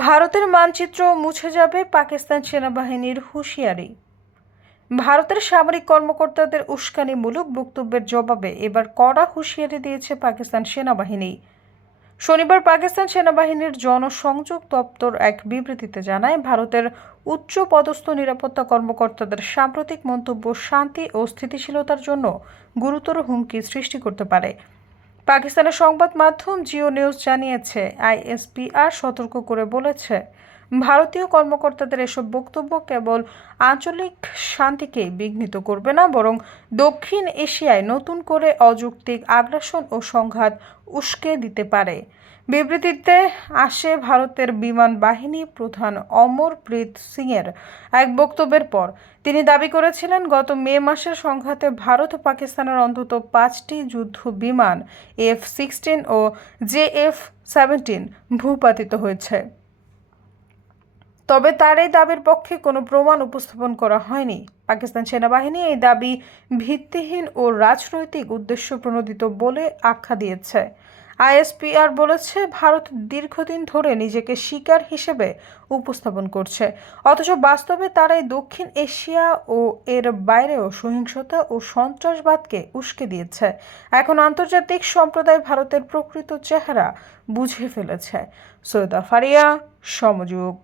ভারতের মানচিত্র মুছে যাবে পাকিস্তান সেনাবাহিনীর হুঁশিয়ারি। ভারতের সামরিক কর্মকর্তাদের উস্কানিমূলক বক্তব্যের জবাবে এবার কড়া হুঁশিয়ারি দিয়েছে পাকিস্তান সেনাবাহিনী। শনিবার পাকিস্তান সেনাবাহিনীর জনসংযোগ দপ্তর এক বিবৃতিতে জানায়, ভারতের উচ্চ পদস্থ নিরাপত্তা কর্মকর্তাদের সাম্প্রতিক মন্তব্য শান্তি ও স্থিতিশীলতার জন্য গুরুতর হুমকি সৃষ্টি করতে পারে। পাকিস্তানের সংবাদ মাধ্যম জিও নিউজ জানিয়েছে আইএসপিআর সতর্ক করে বলেছে। ভারতীয় কর্মকর্তাদের এসব বক্তব্য কেবল আঞ্চলিক শান্তিকেই বিঘ্নিত করবে না, বরং দক্ষিণ এশিয়ায় নতুন করে অযৌক্তিক আগ্রাসন ও সংঘাত উস্কে দিতে পারে। বিবৃতিতে আসে ভারতের বিমান বাহিনী প্রধান অমরপ্রীত সিংয়ের এক বক্তব্যের পর। তিনি দাবি করেছিলেন, গত মে মাসের সংঘাতে ভারত ও পাকিস্তানের অন্তত পাঁচটি যুদ্ধ বিমান, এফ সিক্সটিন ও জে এফ সেভেন্টিন ভূপাতিত হয়েছে। তবে তার এই দাবির পক্ষে কোনো প্রমাণ উপস্থাপন করা হয়নি। পাকিস্তান সেনাবাহিনী এই দাবি ভিত্তিহীন ও রাজনৈতিক উদ্দেশ্য প্রণোদিত বলে আখ্যা দিয়েছে। আইএসপিআর বলেছে, ভারত দীর্ঘদিন ধরে নিজেকে শিকার হিসেবে উপস্থাপন করছে। অথচ বাস্তবে তারাই দক্ষিণ এশিয়া ও এর বাইরেও সহিংসতা ও সন্ত্রাসবাদকে উস্কে দিয়েছে। এখন আন্তর্জাতিক সম্প্রদায় ভারতের প্রকৃত চেহারা বুঝে ফেলেছে। সৈয়দা ফারিয়া, সমযোগ।